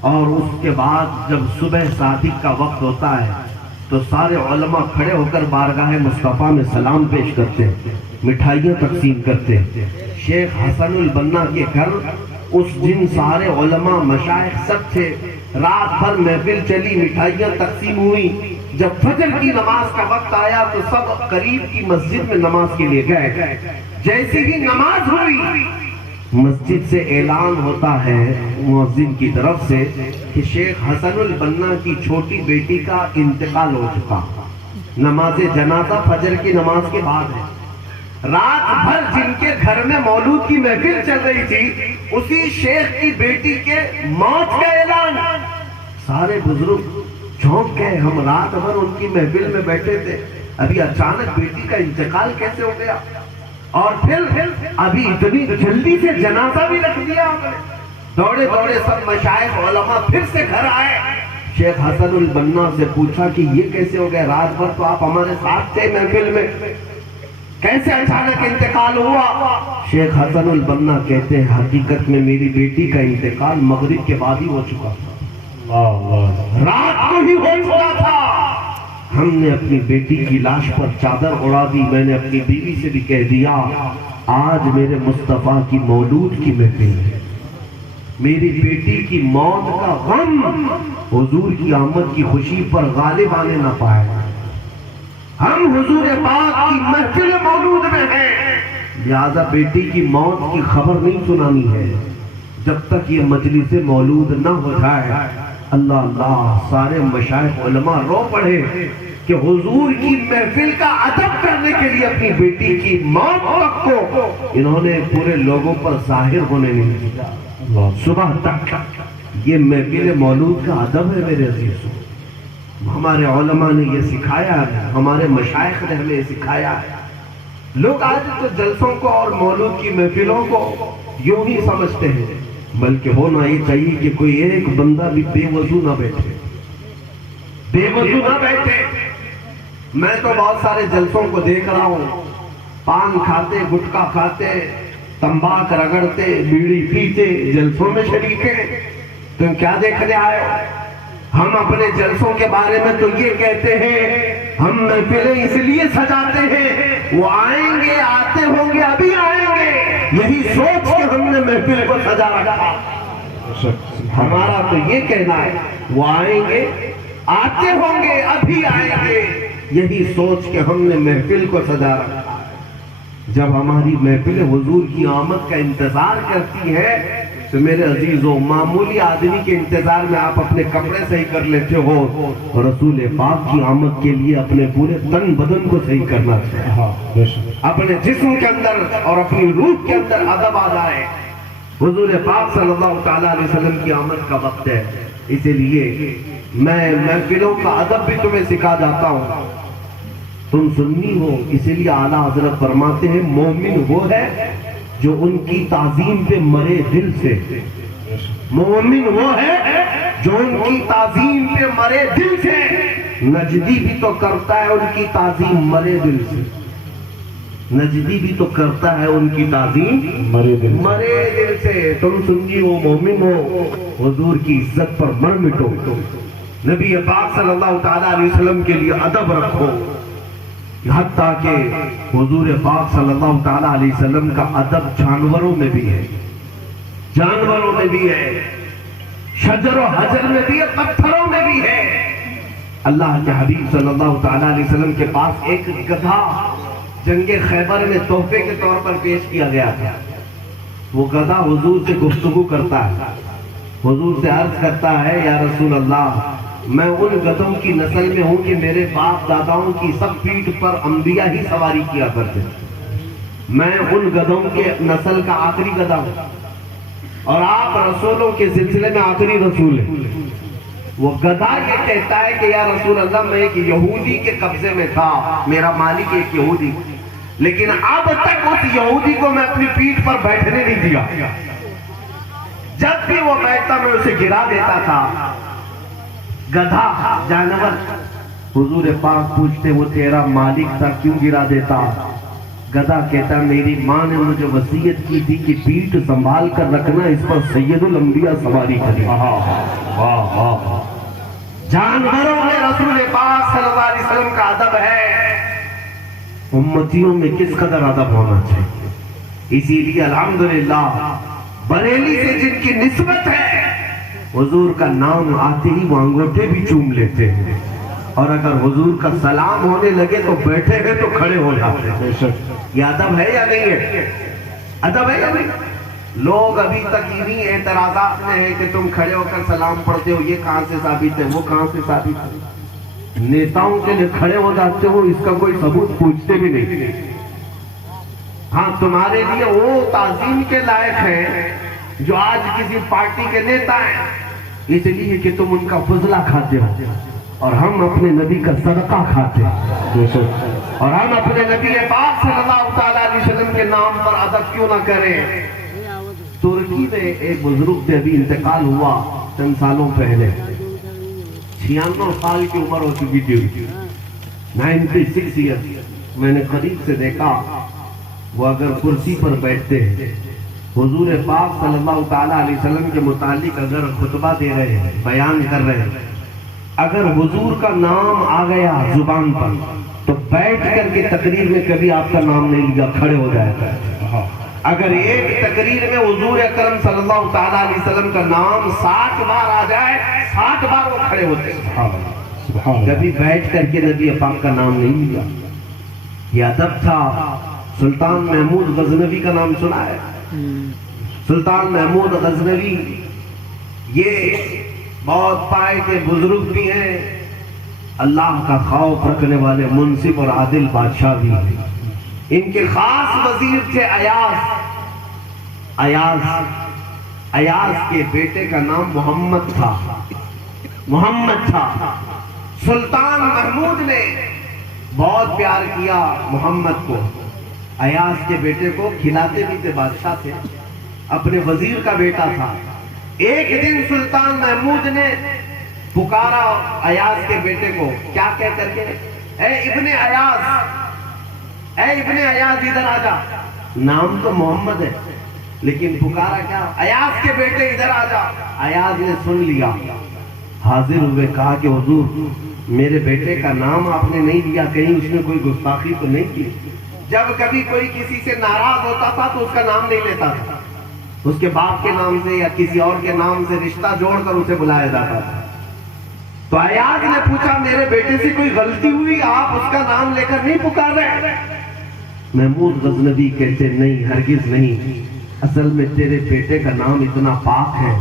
اور اس کے بعد جب صبح صادق کا وقت ہوتا ہے تو سارے علماء کھڑے ہو کر بارگاہ مصطفیٰ میں سلام پیش کرتے ہیں، مٹھائیاں تقسیم کرتے ہیں. شیخ حسن البنا کے گھر اس دن سارے علماء مشائخ سب تھے. رات بھر محفل چلی، مٹھائیاں تقسیم ہوئی. جب فجر کی نماز کا وقت آیا تو سب قریب کی مسجد میں نماز کے لیے گئے. جیسے ہی نماز ہوئی مسجد سے اعلان ہوتا ہے مؤذن کی طرف سے کہ شیخ حسن البنا کی چھوٹی بیٹی کا انتقال ہو چکا. نماز جنازہ فجر کی نماز کے بعد ہے. رات بھر جن کے گھر میں مولود کی محفل چل رہی تھی اسی شیخ کی بیٹی کے موت کا اعلان. سارے بزرگ چونک گئے. ہم رات بھر ان کی محفل میں بیٹھے تھے، ابھی اچانک بیٹی کا انتقال کیسے ہو گیا؟ اور پھر ابھی اتنی جلدی سے جنازہ بھی رکھ دیا. دوڑے دوڑے سب مشائخ علماء پھر سے گھر آئے. شیخ حسن البنا سے پوچھا کہ یہ کیسے ہو گیا؟ رات بھر تو آپ ہمارے ساتھ تھے محفل میں، کیسے اچانک انتقال ہوا؟ شیخ حسن البنا کہتے ہیں حقیقت میں میری بیٹی کا انتقال مغرب کے بعد ہی ہو چکا تھا، رات کو ہی ہو چکا تھا. ہم نے اپنی بیٹی کی لاش پر چادر اڑا دی. میں نے اپنی بیوی سے بھی کہہ دیا آج میرے مصطفیٰ کی مولود کی محفل ہے. میری بیٹی کی موت کا غم حضور کی آمد کی خوشی پر غالب آنے نہ پائے. ہم حضور پاک کی محفل مولود میں ہیں، لہذا بیٹی کی موت کی خبر نہیں سنانی ہے جب تک یہ مجلس مولود نہ ہو جائے. اللہ اللہ، سارے مشائخ علماء رو پڑے کہ حضور کی محفل کا ادب کرنے کے لیے اپنی بیٹی کی موت تک کو انہوں نے پورے لوگوں پر ظاہر ہونے نہیں دیا. صبح تک یہ محفل مولود کا ادب ہے میرے عزیزوں. ہمارے علماء نے یہ سکھایا ہے، ہمارے مشائخ نے ہمیں سکھایا ہے. لوگ آج تو جلسوں کو اور مولود کی محفلوں کو یوں ہی سمجھتے ہیں، بلکہ ہونا یہ چاہیے کہ کوئی ایک بندہ بھی بے وضو نہ بیٹھے، بے وضو نہ بیٹھے. میں تو بہت سارے جلسوں کو دیکھ رہا ہوں، پان کھاتے، گٹکا کھاتے، تمباک رگڑتے، بیڑی پیتے، جلسوں میں شریک ہیں. تم کیا دیکھنے آئے ہو؟ ہم اپنے جلسوں کے بارے میں تو یہ کہتے ہیں ہم محفلیں اس لیے سجاتے ہیں وہ آئیں گے، آتے ہوں گے، ابھی آئیں گے، یہی سوچ کے ہم نے محفل کو سجا رکھا. ہمارا تو یہ کہنا ہے وہ آئیں گے، آتے ہوں گے، ابھی آئیں گے، یہی سوچ کے ہم نے محفل کو سجا رکھا. جب ہماری محفل حضور کی آمد کا انتظار کرتی ہے تو میرے عزیزوں، معمولی آدمی کے انتظار میں آپ اپنے کپڑے صحیح کر لیتے ہو، اور رسول پاک کی آمد کے لیے اپنے پورے تن بدن کو صحیح کرنا چاہیے. اپنے جسم کے اندر اور اپنی روح کے اندر ادب آ جائے. حضور پاک صلی اللہ تعالیٰ علیہ وسلم کی آمد کا وقت ہے، اسی لیے میں محفلوں کا ادب بھی تمہیں سکھا جاتا ہوں. تم سنی ہو، اسی لیے اعلیٰ حضرت فرماتے ہیں مومن وہ ہے جو ان کی تعظیم پہ مرے دل سے. مومن وہ ہے جو ان کی تعظیم پہ مرے دل سے. نجدی بھی تو کرتا ہے ان کی تعظیم مرے دل سے. نجدی بھی تو کرتا ہے ان کی تعظیم مرے دل سے. تم سنی ہو، مومن ہو، حضور کی عزت پر مر مٹو. نبی پاک صلی اللہ تعالیٰ علیہ وسلم کے لیے ادب رکھو. حتیٰ کہ حضور پاک صلی اللہ تعالیٰ علیہ وسلم کا ادب جانوروں میں بھی ہے، جانوروں میں بھی ہے، شجر و حجر میں بھی ہے، پتھروں میں بھی ہے. اللہ کے حبیب صلی اللہ تعالیٰ علیہ وسلم کے پاس ایک گدھا جنگ خیبر میں تحفے کے طور پر پیش کیا گیا تھا. وہ گدھا حضور سے گفتگو کرتا ہے. حضور سے عرض کرتا ہے یا رسول اللہ میں ان گدھوں کی نسل میں ہوں کہ میرے باپ داداؤں کی سب پیٹھ پر انبیاء ہی سواری کیا کرتے، میں ان گدھوں کے نسل کا آخری گدھا ہوں، اور آپ رسولوں کے سلسلے میں آخری رسول ہیں۔ وہ گدھا یہ کہتا ہے کہ یا رسول اللہ میں ایک یہودی کے قبضے میں تھا، میرا مالک ایک یہودی، لیکن اب تک اس یہودی کو میں اپنی پیٹھ پر بیٹھنے نہیں دیا، جب بھی وہ بیٹھتا میں اسے گرا دیتا تھا۔ گدھا جانور، حضور پاک پوچھتے وہ تیرا مالک تھا کیوں گرا دیتا؟ گدھا کہتا میری ماں نے مجھے وصیت کی تھی کہ پیٹھ سنبھال کر رکھنا، اس پر سید الانبیاء سواری کرے۔ جانوروں میں رسول پاک صلی اللہ علیہ وسلم کا ادب ہے، امتیوں میں کس قدر ادب ہونا چاہیے۔ اسی لیے الحمدللہ بریلی سے جن کی نسبت ہے، حضور کا نام آتے ہی وہ انگوٹھے بھی چوم لیتے ہیں، اور اگر حضور کا سلام ہونے لگے تو بیٹھے گئے تو کھڑے ہو جاتے ہیں۔ یہ ادب ہے یا نہیں ہے؟ ادب ہے یا نہیں؟ لوگ ابھی تک انہی اعتراضات میں ہیں کہ تم کھڑے ہو کر سلام پڑھتے ہو، یہ کہاں سے ثابت ہے، وہ کہاں سے ثابت ہے؟ نیتاؤں کے لیے کھڑے ہو جاتے ہو، اس کا کوئی ثبوت پوچھتے بھی نہیں۔ ہاں تمہارے لیے وہ تعظیم کے لائق ہیں جو آج کسی پارٹی کے نیتا ہیں، اس لیے کہ تم ان کا فضلہ کھاتے ہو، اور ہم اپنے نبی کا صدقہ کھاتے ہیں، اور ہم اپنے نبی پاک صلی اللہ تعالیٰ علیہ وسلم کے نام پر ادب کیوں نہ کریں۔ ترکی میں ایک بزرگ سے ابھی انتقال ہوا چند سالوں پہلے، 96 سال کی عمر ہو چکی تھی، 96 ایئر۔ میں نے قریب سے دیکھا وہ اگر کرسی پر بیٹھتے ہیں، حضور پاک صلی اللہ تعالیٰ علیہ وسلم کے متعلق اگر خطبہ دے رہے ہیں، بیان کر رہے ہیں، اگر حضور کا نام آ گیا زبان پر تو بیٹھ کر کے تقریر میں کبھی آپ کا نام نہیں لیا، کھڑے ہو جائے گا۔ اگر ایک تقریر میں حضور اکرم صلی اللہ تعالیٰ علیہ وسلم کا نام 60 بار آ جائے، 60 بار وہ کھڑے ہوتے ہیں، کبھی بیٹھ کر کے نبی پاک کا نام نہیں لیا۔ یہ ادب تھا۔ سلطان محمود غزنوی کا نام سنا ہے؟ سلطان محمود غزنوی یہ بہت پائے کے بزرگ بھی ہیں، اللہ کا خوف رکھنے والے منصف اور عادل بادشاہ بھی ہیں۔ ان کے خاص وزیر تھے ایاز کے بیٹے کا نام محمد تھا۔ سلطان محمود نے بہت پیار کیا محمد کو، ایاز کے بیٹے کو کھلاتے بھی تھے، بادشاہ تھے، اپنے وزیر کا بیٹا تھا۔ ایک دن سلطان محمود نے پکارا ایاز کے بیٹے کو، کیا کہہ کر کے، اے ابن ایاز ادھر آ جا۔ نام تو محمد ہے لیکن پکارا کیا، ایاز کے بیٹے ادھر آ جا۔ ایاز نے سن لیا، حاضر ہوئے، کہا کہ حضور میرے بیٹے کا نام آپ نے نہیں لیا، کہیں اس نے کوئی گستاخی تو نہیں کی؟ جب کبھی کوئی کسی سے ناراض ہوتا تھا تو اس کا نام نہیں لیتا تھا، اس کے باپ کے نام سے یا کسی اور کے نام سے رشتہ جوڑ کر اسے بلایا جاتا تھا۔ تو ایاز نے پوچھا میرے بیٹے سے کوئی غلطی ہوئی، آپ اس کا نام لے کر نہیں پکار رہے؟ محمود غزنوی کہتے نہیں، ہرگز نہیں، اصل میں تیرے بیٹے کا نام اتنا پاک ہے،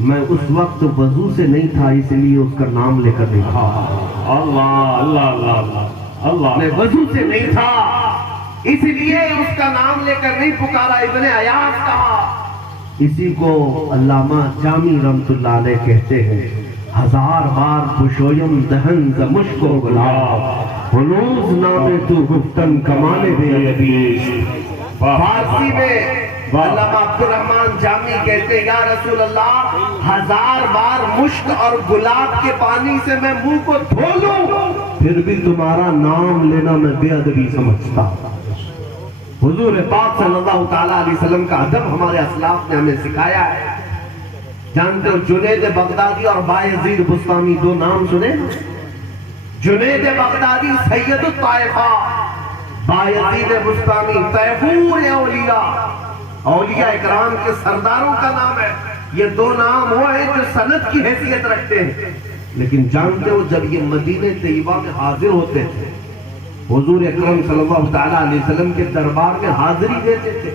میں اس وقت وضو سے نہیں تھا اس لیے اس کا نام لے کر نہیں تھا۔ اللہ اللہ اللہ اللہ، میں وضو سے نہیں تھا اس لیے اس کا نام لے کر نہیں پکارا، ابن ایاز کہا۔ اسی کو علامہ جامی رحمت اللہ علیہ کہتے ہیں، 1000 بار پشویم دہن ز مشک و گلاب، ہنوز نام تو گفتن کمانے دے ابیش۔ فارسی میں علامہ عبدالرحمن جامی کہتے ہیں، یا رسول اللہ 1000 بار مشک اور گلاب کے پانی سے میں منہ کو دھو لوں پھر بھی تمہارا نام لینا میں بے ادبی سمجھتا۔ حضور پاک صلی اللہ تعالیٰ علیہ وسلم کا ادب ہمارے اسلاف نے ہمیں سکھایا ہے۔ جانتے ہو جنید بغدادی اور بایزید بستامی دو نام سنے؟ جنید بغدادی سید الطائفہ، بایزید بستامی تیفور اولیاء اکرام کے سرداروں کا نام ہے۔ یہ دو نام وہ ہیں جو سند کی حیثیت رکھتے ہیں، لیکن جانتے ہو جب یہ مدینہ طیبہ میں حاضر ہوتے تھے، حضور اکرم صلی اللہ تعالیٰ علیہ وسلم کے دربار میں حاضری دیتے تھے،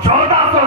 1400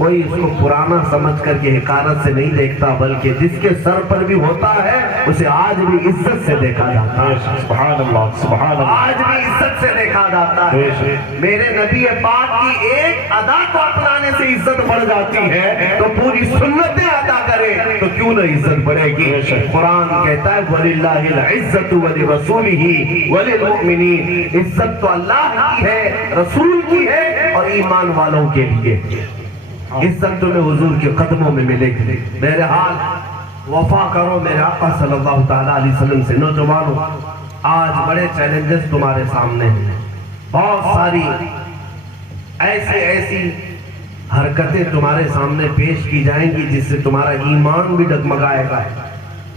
کوئی اس کو پرانا سمجھ کر کے حقارت سے نہیں دیکھتا، بلکہ جس کے سر پر بھی ہوتا ہے اسے آج بھی عزت سے دیکھا جاتا ہے۔ سبحان اللہ، سبحان اللہ، آج بھی عزت سے دیکھا جاتا ہے۔ میرے نبی پاک کی ایک ادا کو اپنانے سے عزت بڑھ جاتی ہے، تو پوری سنتیں ادا کرے تو کیوں نہ عزت بڑھے گی۔ قرآن کہتا ہے وَلِلَّهِ الْعِزَّةُ وَلِرَسُولِهِ وَلِلْمُؤْمِنِينَ، عزت تو اللہ کی ہے، رسول کی ہے اور ایمان والوں کے لیے۔ عزت تمہیں حضور کے قدموں میں ملے گی۔ بہرحال وفا کرو میرے آقا صلی اللہ تعالیٰ علیہ وسلم سے۔ نوجوانوں، آج بڑے چیلنجز تمہارے سامنے ہیں، بہت ساری ایسی حرکتیں تمہارے سامنے پیش کی جائیں گی جس سے تمہارا ایمان بھی ڈگمگائے گا۔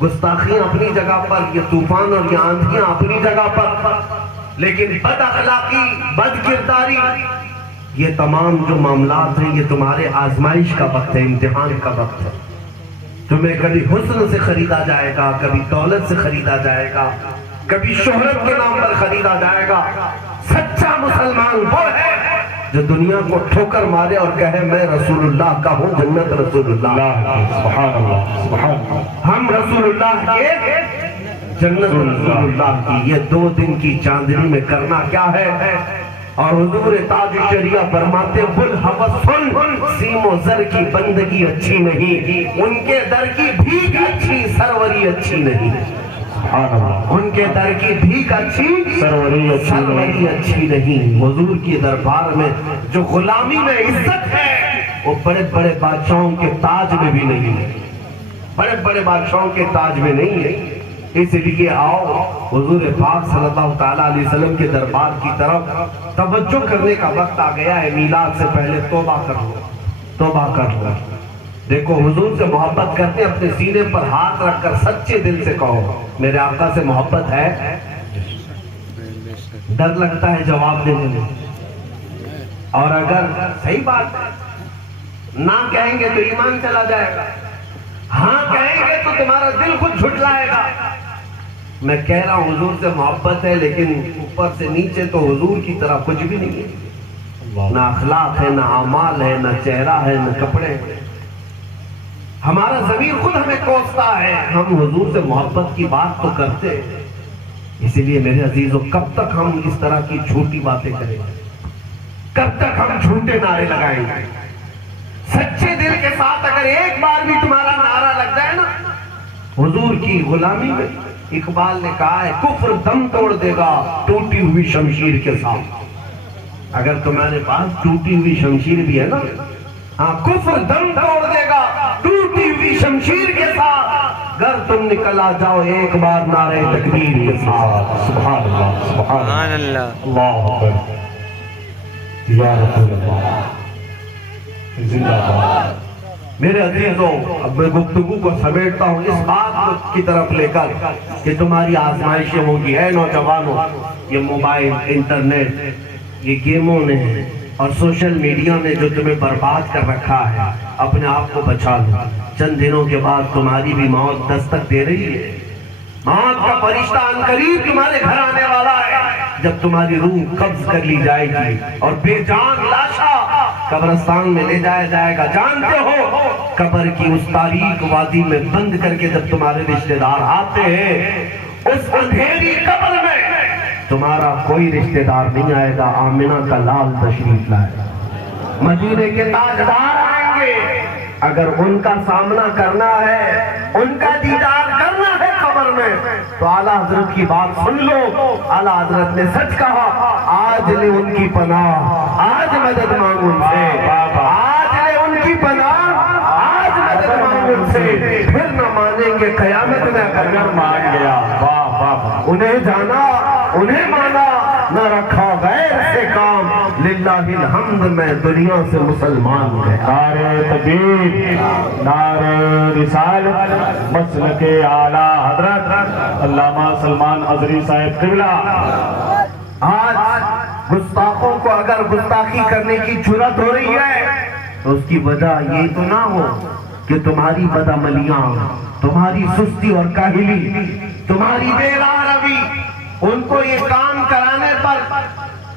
گستاخیاں اپنی جگہ پر، یہ طوفان اور یہ آندھیاں اپنی جگہ پر، لیکن بد اخلاقی، بد کرداری، یہ تمام جو معاملات ہیں یہ تمہارے آزمائش کا وقت ہے، امتحان کا وقت ہے۔ تمہیں کبھی حسن سے خریدا جائے گا، کبھی دولت سے خریدا جائے گا، کبھی شہرت کے نام پر خریدا جائے گا۔ سچا مسلمان وہ ہے جو دنیا کو ٹھوکر مارے اور کہے میں رسول اللہ کا ہوں، جنت رسول اللہ، سبحان اللہ، سبحان اللہ، ہم رسول اللہ کے، جنت رسول اللہ کی۔ یہ 2 دن کی چاندنی میں کرنا کیا ہے؟ اور حضور تاج شریعہ فرماتے بُلْحَوَسُن، سیم و زر کی بندگی اچھی نہیں، ان کے در کی بھیک اچھی، سروری اچھی نہیں۔ ان کے در کی بھیک اچھی، سروری اچھی نہیں۔ حضور کی دربار میں جو غلامی میں عزت ہے وہ بڑے بڑے بادشاہوں کے تاج میں بھی نہیں ہے، بڑے بڑے بادشاہوں کے تاج میں نہیں ہے۔ اس لیے آؤ حضور پاک صلی اللہ تعالیٰ علیہ وسلم کے دربار کی طرف توجہ کرنے کا وقت آ گیا ہے۔ میلاد سے پہلے توبہ کر لو، توبہ کر لو۔ دیکھو حضور سے محبت کرتے اپنے سینے پر ہاتھ رکھ کر سچے دل سے کہو میرے آقا سے محبت ہے؟ ڈر لگتا ہے جواب دینے میں، اور اگر صحیح بات ہے نہ کہیں گے تو ایمان چلا جائے گا، ہاں کہیں گے تو تمہارا دل خود جھٹلائے گا۔ میں کہہ رہا ہوں حضور سے محبت ہے، لیکن اوپر سے نیچے تو حضور کی طرح کچھ بھی نہیں ہے، نہ اخلاق ہے، نہ اعمال ہے، نہ چہرہ ہے، نہ کپڑے ہیں۔ ہمارا ضمیر خود ہمیں کوستا ہے، ہم حضور سے محبت کی بات تو کرتے ہیں۔ اسی لیے میرے عزیزوں، کب تک ہم اس طرح کی جھوٹی باتیں کریں گے؟ کب تک ہم جھوٹے نعرے لگائیں گے؟ سچے دل کے ساتھ اگر ایک بار بھی تمہارا نعرہ لگ جائے نا حضور کی غلامی میں، اقبال نے کہا ہے کفر دم توڑ دے گا ٹوٹی ہوئی شمشیر کے ساتھ۔ اگر تمہارے پاس ٹوٹی ہوئی شمشیر بھی ہے نا، ہاں کفر دم توڑ دے گا ٹوٹی ہوئی شمشیر کے ساتھ، گر تم نکل آ جاؤ ایک بار نعرہ تکبیر کے ساتھ۔ سبحان اللہ، سبحان اللہ، اللہ اکبر، یا رسول اللہ، زندہ باد۔ میرے عزیزوں، اب میں گفتگو کو سمیٹتا ہوں اس بات کی طرف لے کر کہ تمہاری آزمائشیں ہوں گی۔ اے نوجوانوں، یہ موبائل، انٹرنیٹ، یہ گیموں نے اور سوشل میڈیا نے جو تمہیں برباد کر رکھا ہے، اپنے آپ کو بچا لو۔ چند دنوں کے بعد تمہاری بھی موت دستک دے رہی ہے، موت کا فرشتہ عنقریب تمہارے گھر آنے والا ہے۔ جب تمہاری روح قبض کر لی جائے گی اور بے جان لاشا قبرستان میں لے جایا جائے گا، جانتے ہو قبر کی اس تاریک وادی میں بند کر کے جب تمہارے رشتہ دار آتے ہیں، اس اندھیری قبر میں تمہارا کوئی رشتہ دار نہیں آئے گا، آمنہ کا لال تشریف لائے گا، مدینے کے تاجدار آئیں گے۔ اگر ان کا سامنا کرنا ہے، ان کا دیدار کرنا ہے قبر میں، تو اعلیٰ حضرت کی بات سن لو۔ اعلیٰ حضرت نے سچ کہا، آج لے ان کی پناہ، آج مدد مانگ ان سے، آج لے ان کی پناہ، آج مدد مانگ ان سے، پھر نہ مانیں گے قیامت میں اگر مان گیا۔ واہ واہ، انہیں جانا، انہیں مانا، نہ رکھا غیر سے کام، للہ الحمد میں دنیا سے مسلمان ہے۔ نعرہ تکبیر، نعرہ رسالت، مسلک اعلیٰ حضرت علامہ سلمان عذری صاحب قبلہ۔ آج گستاخوں کو اگر گستاخی کرنے کی جرات ہو رہی ہے تو اس کی وجہ یہ تو نہ ہو کہ تمہاری بدعملیاں، تمہاری سستی اور کاہلی، تمہاری بے راہ روی ان کو یہ کام کرانے پر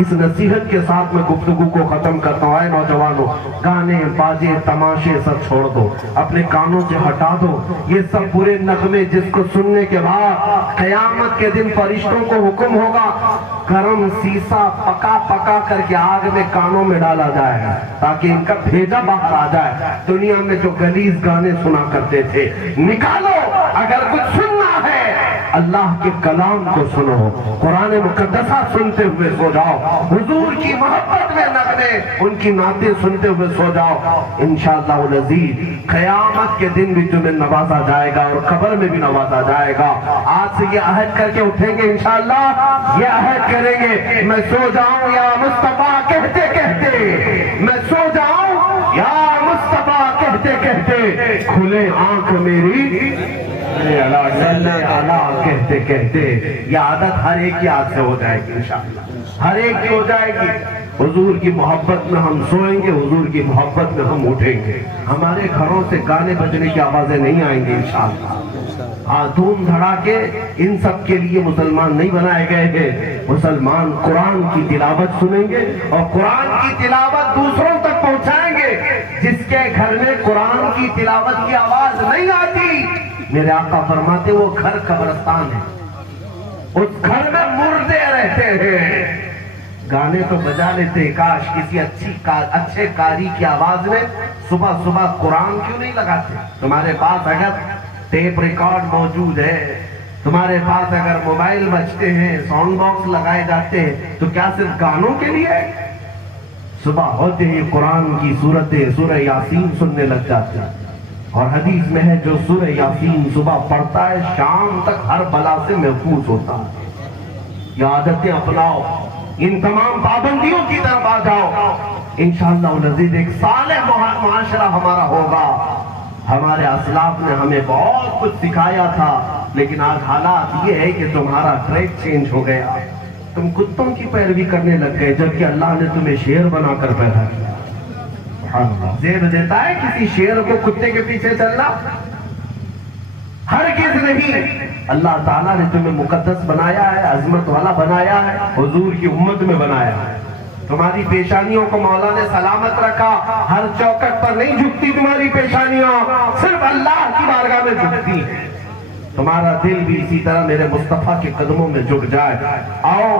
اس نصیحت کے ساتھ میں گفتگو کو ختم کرتا ہوں. اے نوجوانوں، گانے باجے تماشے سب چھوڑ دو، اپنے کانوں سے ہٹا دو یہ سب برے نغمے، جس کو سننے کے بعد قیامت کے دن فرشتوں کو حکم ہوگا گرم سیسا پکا پکا کر کے آگ میں کانوں میں ڈالا جائے گا تاکہ ان کا بھیجا باہر آ جائے. دنیا میں جو گلیز گانے سنا کرتے تھے نکالو. اگر کچھ سننا ہے اللہ کے کلام کو سنو، قرآن مقدسہ سنتے ہوئے سو جاؤ، حضور کی محبت میں نغمے ان کی نعتیں سنتے ہوئے سو جاؤ. انشاءاللہ العزیز قیامت کے دن بھی تمہیں نوازا جائے گا اور قبر میں بھی نوازا جائے گا. آج سے یہ عہد کر کے اٹھیں گے انشاءاللہ، یہ عہد کریں گے میں سو جاؤں یا مصطفیٰ کہتے کہتے، میں سو جاؤں یا مصطفیٰ کہتے کہتے، کھلے آنکھ میری اللہ کہتے کہتے. یہ عادت ہر ایک کی آج سے ہو جائے گی انشاءاللہ، ہر ایک کی ہو جائے گی. حضور کی محبت میں ہم سوئیں گے، حضور کی محبت میں ہم اٹھیں گے. ہمارے گھروں سے گانے بجنے کی آوازیں نہیں آئیں گی انشاءاللہ. دھوم دھڑاکے ان سب کے لیے مسلمان نہیں بنائے گئے ہیں. مسلمان قرآن کی تلاوت سنیں گے اور قرآن کی تلاوت دوسروں تک پہنچائیں گے. جس کے گھر میں قرآن کی تلاوت کی آواز نہیں آتی، میرے آقا فرماتے وہ گھر قبرستان ہے، اس گھر میں مردے رہتے ہیں. گانے تو بجا لیتے، کاش کسی اچھے قاری کی آواز میں صبح صبح قرآن کیوں نہیں لگاتے. تمہارے پاس اگر ٹیپ ریکارڈ موجود ہے، تمہارے پاس اگر موبائل بجتے ہیں، ساؤنڈ باکس لگائے جاتے ہیں، تو کیا صرف گانوں کے لیے؟ صبح ہوتے ہی قرآن کی سورتیں سورہ یاسین سننے لگ جاتے ہیں. اور حدیث میں ہے جو سورہ یاسین صبح پڑھتا ہے شام تک ہر بلا سے محفوظ ہوتا ہے. یہ عادتیں اپناؤ، ان تمام پابندیوں کی طرف آ جاؤ. انشاءاللہ العزیز ایک صالح معاشرہ ہمارا ہوگا. ہمارے اسلاف نے ہمیں بہت کچھ سکھایا تھا، لیکن آج حالات یہ ہے کہ تمہارا ٹریک چینج ہو گیا. تم کتوں کی پیروی کرنے لگ گئے جبکہ اللہ نے تمہیں شیر بنا کر پیدا کیا. زیب دیتا ہے کسی شیر کو کتے کے پیچھے چلنا؟ ہرگز نہیں. اللہ تعالیٰ نے تمہیں مقدس بنایا ہے، عظمت والا بنایا ہے، حضور کی امت میں بنایا ہے. تمہاری پیشانیوں کو مولا نے سلامت رکھا. ہر چوکٹ پر نہیں جھکتی تمہاری پیشانیاں، صرف اللہ کی بارگاہ میں جھکتی ہیں. تمہارا دل بھی اسی طرح میرے مصطفیٰ کے قدموں میں جھک جائے. آؤ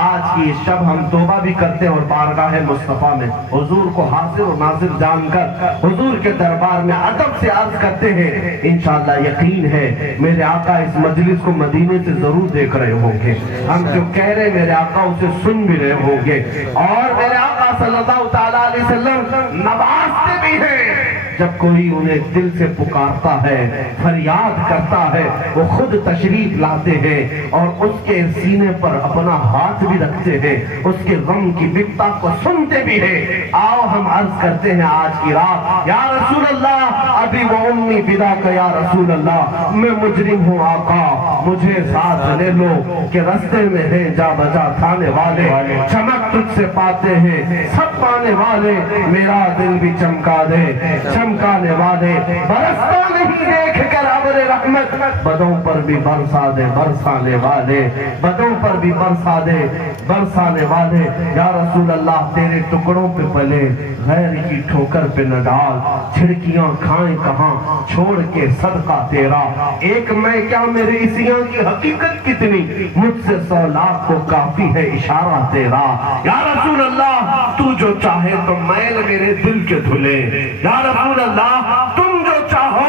آج کی شب ہم توبہ بھی کرتے ہیں اور بارگاہ مصطفیٰ میں حضور کو حاضر و ناظر جان کر حضور کے دربار میں ادب سے عرض کرتے ہیں. انشاءاللہ یقین ہے میرے آقا اس مجلس کو مدینے سے ضرور دیکھ رہے ہوں گے. ہم جو کہہ رہے میرے آقا اسے سن بھی رہے ہوں گے. اور میرے آقا صلی اللہ تعالیٰ علیہ وسلم نوازتے بھی ہیں. جب کوئی انہیں دل سے پکارتا ہے، فریاد کرتا ہے، وہ خود تشریف لاتے ہیں اور اس کے سینے پر اپنا ہاتھ بھی رکھتے ہیں، اس کے غم کی بپتا کو سنتے بھی ہیں. آؤ ہم عرض کرتے ہیں آج کی رات، یا رسول اللہ ابھی وہ امی فدا کا، یا رسول اللہ میں مجرم ہوں آقا مجھے ساتھ لے لو کہ رستے میں ہیں جا بجا تھانے والے، چمک تجھ سے پاتے ہیں سب پانے والے، میرا دل بھی چمکا دے چمکانے والے، برستا نہیں دیکھ کر ابر رحمت، بدوں پر بھی برسا دے برسانے والے، بدوں پر بھی برسا دے برسانے والے. یا رسول اللہ تیرے ٹکڑوں پہ پلے غیر کی ٹھوکر پہ نہ ڈال، چھڑکیاں کھائیں کہاں چھوڑ کے صدقہ تیرا، ایک میں کیا میرے عیسیاں کی حقیقت کتنی، مجھ سے 100 لاکھ کو کافی ہے اشارہ تیرا. یا رسول اللہ تو جو چاہے تو میل میرے دل کے دھلے، یا رسول اللہ تم جو چاہو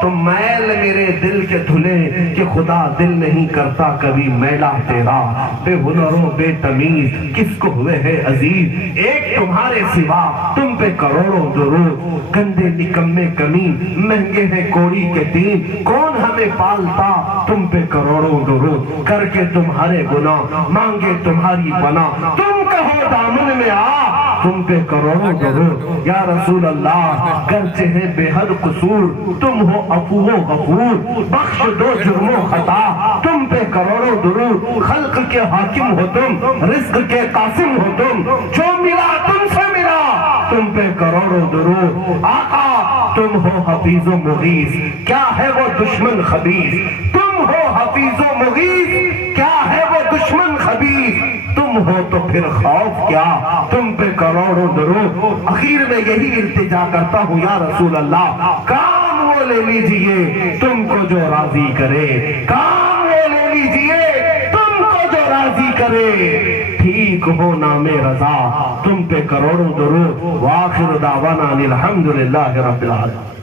تو میل میرے دل کے دھلے، کہ خدا دل نہیں کرتا کبھی میلا تیرا. بے ہنروں بے تمیز کس کو ہوئے ہے عزیز، ایک تمہارے سوا تم پہ کروڑوں درود، گندے نکمے کمین مہنگے ہیں کوڑی کے دین، کون ہمیں پالتا تم پہ کروڑوں درود، کر کے تمہارے گناہ مانگے تمہاری پناہ، تم کہو دامن میں آ تم پہ کروڑوں درود. یا رسول اللہ گرچہ ہے بے حد قصور تم ہو عفو و غفور، بخش دو جرم و خطا تم پہ کروڑوں درود، خلق کے حاکم ہو تم رزق کے قاسم ہو تم، جو ملا تم سے ملا تم پہ کروڑوں درود. آقا تم ہو حفیظ و مغیث کیا ہے وہ دشمن خبیث، تم ہو حفیظ و مغیث کیا ہے وہ دشمن خبیث، تم ہو تو پھر خوف کیا، تم پہ کروڑوں درود۔ اخیر میں یہی التجا کرتا ہوں یا رسول اللہ، کام وہ لے لیجئے تم کو جو راضی کرے، کام وہ لے لیجئے تم کو جو راضی کرے، ٹھیک ہو نام رضا تم پہ کروڑوں درود۔ وآخر دعوانا الحمدللہ رب العالمین۔